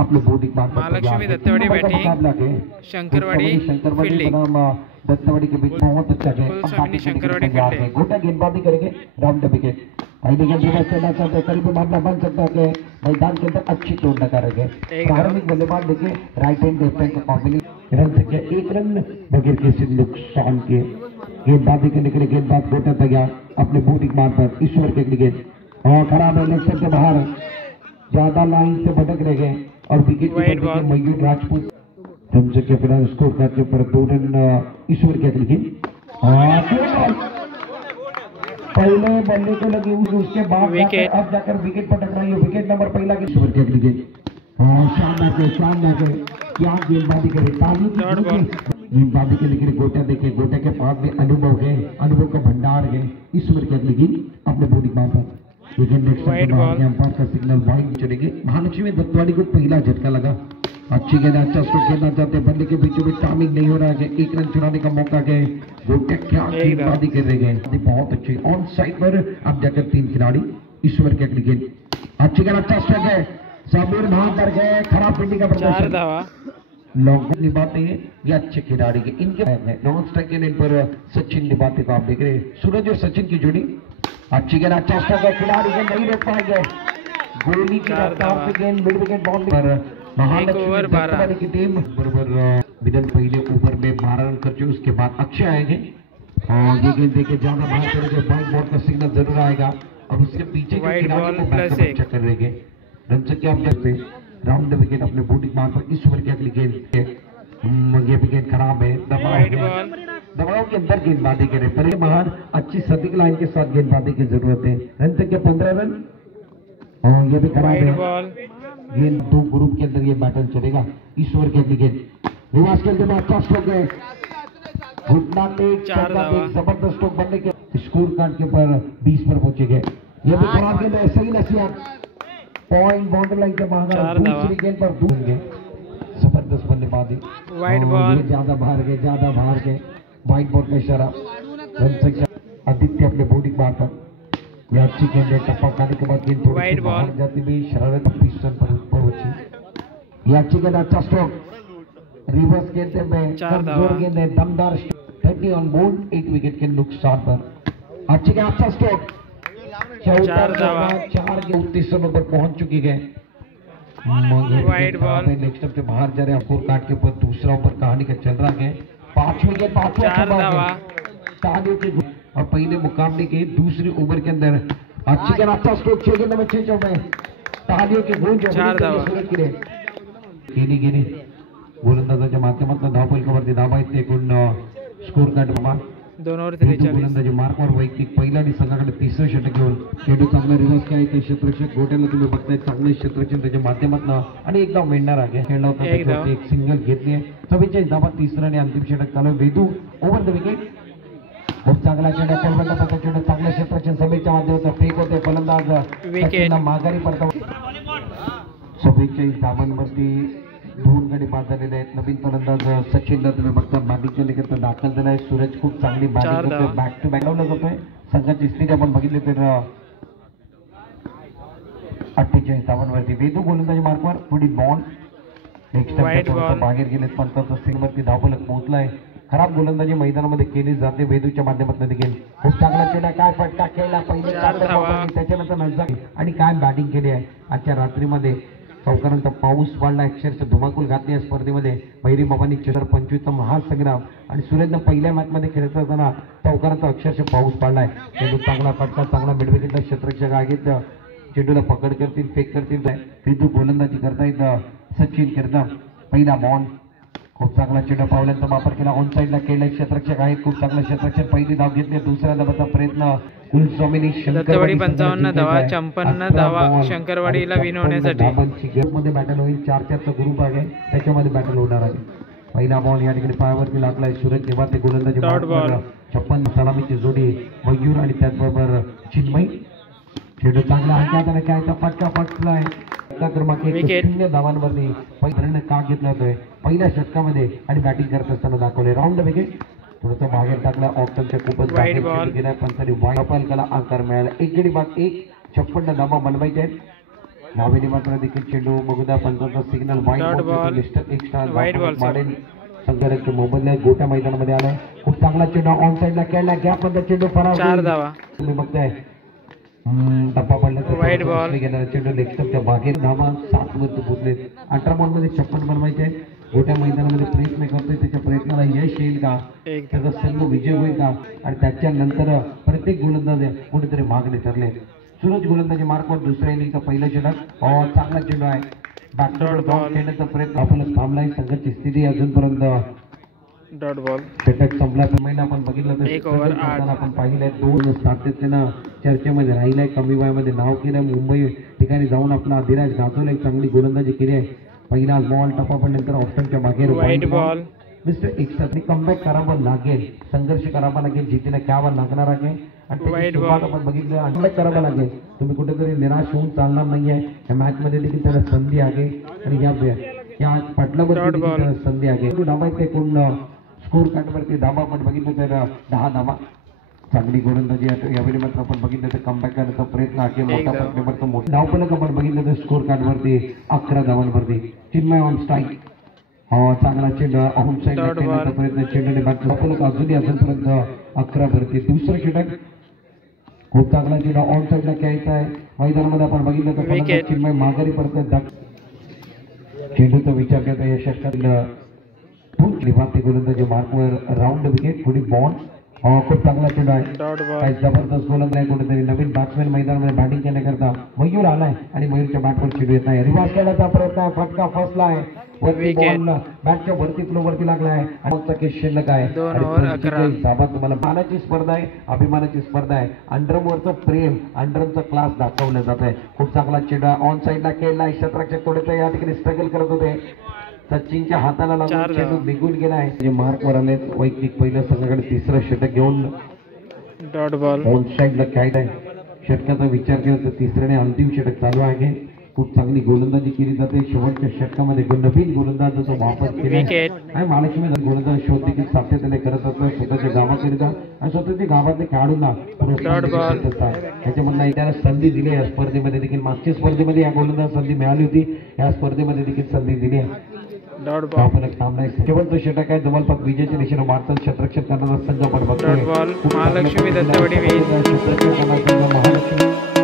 अपने bowling mark Mahalakshmi Dattawadi batting, Shankarwadi fielding. Dattawadi के बीच बहुत अच्छा कुलस्वामी शंकरवाड़ी फील्डिंग। गोटा गेंदबाजी करेंगे राउंड द विकेट। पहली गेंद रिवर्स करना चाहते हैं, करीब मामला बन सकता है कि मैदान के अंदर अच्छी चोट लगा रहे। प्रारंभिक बल्लेबाज देखिए राइट हैंड लेफ्ट हैंड का कॉम्बिनेशन। रन से एक रन बगैर किसी नुकसान के गेंदबाजी के निकले गेंदबाज गोटा तैयार अपने बॉलिंग मार्क पर ईश्वर के विकेट और खराब है लेग से बाहर, ज्यादा लाइन से भटक रह गए और विकेट मयूर राजपूत रन से फिलहाल स्कोर कार्ड के ऊपर 2 रन ईश्वर के विकेट। पहले बल्ले को लगी उसके बाद अब जाकर विकेट पर टकराई, विकेट नंबर पहला की ईश्वर के विकेट। शानदार क्या गेंदबाजी करे, गेंदबाजी के लिए गोटा देखे, गोटा के पास में अनुभव है, अनुभव का भंडार है ईश्वर के विकेट अपने बॉलिंग मार्क पर। अंपायर का सिग्नल वाइड चलेंगे। महालक्ष्मी दत्तवाड़ी को पहला झटका लगा, अच्छी गेंद, अच्छा स्ट्रोक खेलना चाहते हैं, बल्ले के बीचों में टाइमिंग नहीं हो रहा है, एक रन चुराने का मौका गए। गोटे क्या गेंदबाजी कर रहे हैं, बहुत अच्छी ऑन साइड पर अब जाकर 3 खिलाड़ी ईश्वर के गेंद, अच्छी गेंद, अच्छा स्ट्रोक है, समीर वहां पर गए, खराब फील्डिंग का प्रदर्शन, लॉन्ग निभाते हैं ये अच्छे खिलाड़ी के, इनके नॉन स्ट्राइक इन पर सचिन निभाते को आप देख रहे हैं, सूरज और सचिन की जोड़ी, अच्छी गेंद, अच्छा स्ट्रोक है, खिलाड़ी गेंद नहीं रोक पाएंगे, गोली की रफ्तार से गेंद मिड विकेट बाउंड्री पर महालक्ष्मी दत्तवाड़ी की टीम बराबर विदन पहले ओवर में 12 रन कर चुके, उसके बाद अक्षय आएंगे और ये गेंद देके ज्यादा बाहर करेंगे, व्हाइट बॉल का सिग्नल जरूर आएगा और उसके पीछे के खिलाड़ी को बैकअप कर रहे हैं। रन से क्या करते राउंड द विकेट अपने बॉलिंग मार्क पर ईश्वर के अगली गेंद, ये विकेट खराब है, दबाव के अंदर गेंदबाजी करे, पर ये बाहर अच्छी सटीक लाइन के साथ गेंदबाजी की जरूरत है। रन से क्या 15 रन और ये भी खराब है, ये 2 ग्रुप के अंदर ये बैटल चलेगा। ईश्वर के विकेट निवास के अंदर अच्छा स्ट्रोक है, घुटना में जबरदस्त स्ट्रोक बनने के स्कोर कार्ड के ऊपर 20 पर पहुंचे गए। ये भी खराब गेंद है, सही नसीहत, पॉइंट बाउंड्री लाइन के बाहर, दूसरी गेंद पर दूंगे, जबरदस्त बल्लेबाजी, वाइड बॉल, ज्यादा बाहर गए, वाइट बॉल का इशारा। रन से आदित्य अपने बॉलिंग मार पर यह अच्छी गेंद है, टप्पा खाने के बाद गेंद थोड़ी बाहर जाती हुई शरारत 20 रन पर पहुंची, यह अच्छी गेंद, अच्छा स्ट्रोक, रिवर्स गेंद में कमजोर गेंद है, दमदार 30 ऑन बोर्ड, 1 विकेट के नुकसान पर, अच्छी गेंद, अच्छा स्ट्रोक, 4 के 29 रनों पर पहुंच चुकी है। वाइड बॉल नेक्स्ट से बाहर जा रहे हैं, स्कोर कार्ड के ऊपर दूसरा ओवर कहानी का चल रहा है, 5वीं गेंद, 5 और पहले मुकाबले के दूसरे ओवर के अंदर अच्छी गेंद, अच्छा स्ट्रोक, 6 गेंद में 6 चौके, तालियों की गूंज गेली गोलंदाजाच्या माध्यमातून धावफलक वरती धावा येते, एकूण स्कोर कार्ड गोलंदाजी मार्कवर वैयक्तिक पहिला आणि संघाकडे 3रं षटक घेऊन चेंडू चांगला रिव्हर्स काय ते क्षेत्ररक्षक गोट्याला तुम्ही बघताय, चांगले क्षेत्ररक्षण त्याच्या माध्यमातून आणि एकदा मिळणार आहे, खेळला होता त्याच्यावरती एक सिंगल घेतली आहे, 44 धावा, 3रं आणि अंतिम षटक चालू, वेदू ओव्हर द विकेट, खूप चांगला चेंडू, पलवंडाचा चेंडू, चांगले क्षेत्ररक्षण सभेच्या माध्यमातून फेक होते, फलंदाज सचिनला माघारी परतव, 44 धावांवरती 2 गडी बाद झालेले आहेत, नवीन फलंदाज सचिनला तुम्ही बघता बॅटिंग केल्यानंतर दाखल झालाय, सूरज खूप चांगली बॅटिंग करतोय, बॅक टू बॅक लावला जातोय, संघाची स्थिती आपण बघितली तर 48 धावांवरती वेदू गोलंदाजी मार्कवर थोडी बॉल नेक्स्ट बाहेर गेलेत, पंचाचा स्क्रीनवरती धावफलक पोहोचलाय, खराब गोलंदाजी मैदानामध्ये केली जाते वेदूच्या माध्यमातून देखील, खूप चांगला चेंडू, काय फटका खेळला, पहिले त्याच्यानंतर नजर आणि काय बॅटिंग केली आहे आजच्या रात्रीमध्ये, चौकारांचा पाऊस पडला, अक्षरशः धुमाकूल घातली या स्पर्धेमध्ये, भैरी बाबांनी 425चा महासंग्राम आणि सूरजनं पहिल्या मॅचमध्ये खेळत असताना चौकारांचा अक्षरशः पाऊस पडलाय, चेंडू चांगला फटका, चांगला मिडविकेटला क्षेत्ररक्षक आहेत, चेंडूला पकड करतील, फेक करतील, वेदू गोलंदाजी करतायत, सचिन करता पहिला बॉल, खूप चांगला चेंडू पावल्यांचा वापर केला, ऑन साईडला केला, क्षेत्ररक्षक आहेत, खूप चांगला क्षेत्ररक्षक, पहिली धाव घेतली, दुसऱ्या धावाचा प्रयत्न कुलस्वामीनी, दत्तवाडी 55 धावा, 56 धावा शंकरवाडीला विन होण्यासाठी मध्ये बॅटल होईल, 4-4चा ग्रुप आहे, त्याच्यामध्ये बॅटल होणार आहे, पहिला बॉल या ठिकाणी पायावरती लागलाय, सूरज निवाते गोलंदाजी 56 सलामीची जोडी मयूर आणि त्याचबरोबर चिन्मय, चेंडू चांगला हाताने काय फटका फटलाय, क्रमांक 0 धावांवरती पहिल्याने का घेतला होतोय पहिल्या षटकामध्ये आणि बॅटिंग करत असताना दाखवले, राऊंड विकेट, थोडंसं बाहेर टाकला, ऑप्शनच्या खूपच गेला, पण तरी वाईट आकार मिळाला, 1 गडी बाद 1, 56 धावा बनवायचे आहेत, नावेली मात्र देखील चेंडू बघूया पंचांचा signal Dot ball. Extra White ball, sir. Model संघर्ष मोबदला गोट्या मैदानामध्ये आलाय खूप चांगला चेंडू ऑन साइडला खेळला गॅप मध्ये चेंडू फरार 4 होईल. धावा. तुम्ही बघताय टप्पा पडला तर White ball. गेला चेंडू लेगस्टपच्या बागेत धावा 7 मध्ये पोहोचले 18 बॉल मध्ये 56 बनवायचे गोट्या मैदानामध्ये प्रयत्न करतोय त्याच्या प्रयत्नाला यश येईल का एक त्याचा संघ विजय होईल का आणि त्याच्यानंतर प्रत्येक गोलंदाज कुठेतरी मागणे ठरले सूरज गोलंदाजी मार्कवर दुसऱ्या इनिंगचा पहिला षटक चांगला चेंडू आहे बॅकडोर बॉल खेळण्याचा प्रयत्न आपण थांबलाय संघाची स्थिती अजूनपर्यंत डॉट बॉल. षटक संपला महिना आपण बघितलं एक over 8. आपण पाहिलंय 2 सातत्यानं चर्चेमध्ये राहिलाय कमी वयामध्ये नाव केलं मुंबई ठिकाणी जाऊन आपला अधिराज गाजवला एक चांगली गोलंदाजी केली आहे पहिला बॉल टप्पा पडल्यानंतर ऑप्शनच्या बाहेर white ball. Mister extra comeback करावं लागेल संघर्ष करावा लागेल जितीला घ्यावं लागणार आहे आणि त्याची White सुरुवात ball. आपण बघितलं कमबॅक करावं लागेल तुम्ही कुठेतरी निराश होऊन चालणार नाहीये या मॅच मध्ये देखील त्याला संधी आहे आणि या पटलावरती Dot देखील ball. त्याला संधी आहे धावा ते कोण स्कोर कार्डवरती धावा आपण बघितलं तर 10 धावा चांगली गोलंदाजी यावेळी मात्र आपण बघितलं तर कमबॅक करण्याचा प्रयत्न आहे मोठा धाव. पटल्यावरचं मोठं धावफलक आपण बघितलं तर स्कोर कार्डवरती 11 धावांवरती चिन्मय ऑन स्ट्राईक चांगला चेंडू ऑन साइड Dot ball. खेळण्याचा प्रयत्न चेंडूने बाद धावफलक अजूनपर्यंत 11 वरती दुसरं षटक खूप चांगला चेंडू ऑन साइडला खेळायचा आहे मैदानामध्ये आपण बघितलं तर Wicket. फलंदाज चिन्मय माघारी पडतात चेंडूचा विचार करता या षटकातील भारतीय गोलंदाजी मार्कवर राऊंड विकेट पुढे बॉल खूप चांगला चेंडू आहे डॉट बॉल. काही जबरदस्त गोलंदाज कुठेतरी नवीन बॅट्समॅन मैदानामध्ये बॅटिंग करण्याकरता मयूर आलाय आणि मयूरच्या बॅटवर चेंडू येत नाही रिव्हर्स खेळण्याचा प्रयत्न आहे फटका फसला आहे वरती Wicket. बॉल बॅटच्या वरती फ्लो वरती लागला आहे आणि मगचा केस शिल्लक आहे 2 आणि over 25 11. हिसाबात तुम्हाला मानाची स्पर्धा आहे अभिमानाची स्पर्धा आहे अंडरमवरचं प्रेम अंडरमचा क्लास दाखवलं जात आहे खूप चांगला चेंडू ऑन साइडला खेळला आहे क्षेत्ररक्षक थोडेसे या ठिकाणी स्ट्रगल करत होते सचिनच्या हाताला लागून 4 चेंडू धावा. निघून गेला आहे जे मार्कवर आले वैयक्तिक पहिल्या संघाकडे तिसरं षटक घेऊन डॉट बॉल. ऑन साइडला खेळत आहे षटकाचा विचार केला तर तिसऱ्याने अंतिम षटक चालू आहे खूप चांगली गोलंदाजी केली जाते शेवटच्या षटकामध्ये नवीन गोलंदाजाचा वापर केला Wicket. आणि महालक्ष्मी गोलंदाज शोध देखील सातत्याने करत असतात स्वतःच्या गावाकरिता आणि स्वतःच्या गावातले खेळाडूंना प्रोत्साहन Dot ball. देत असतात त्याच्यामधून त्याला संधी दिली या स्पर्धेमध्ये देखील मागच्या स्पर्धेमध्ये या गोलंदाज संधी मिळाली होती या स्पर्धेमध्ये देखील संधी दिली आहे डॉट बॉल. धावफलक थांबलाय शेवटचं षटक आहे जवळपास विजयाच्या दिशेने वाटचाल क्षेत्ररक्षण करणारा संघ आपण बघतोय Dot ball. खूप चांगल्या महालक्ष्मी पद्धतीने दत्तवाडी वीज. क्षेत्ररक्षण करणारा संघ महालक्ष्मी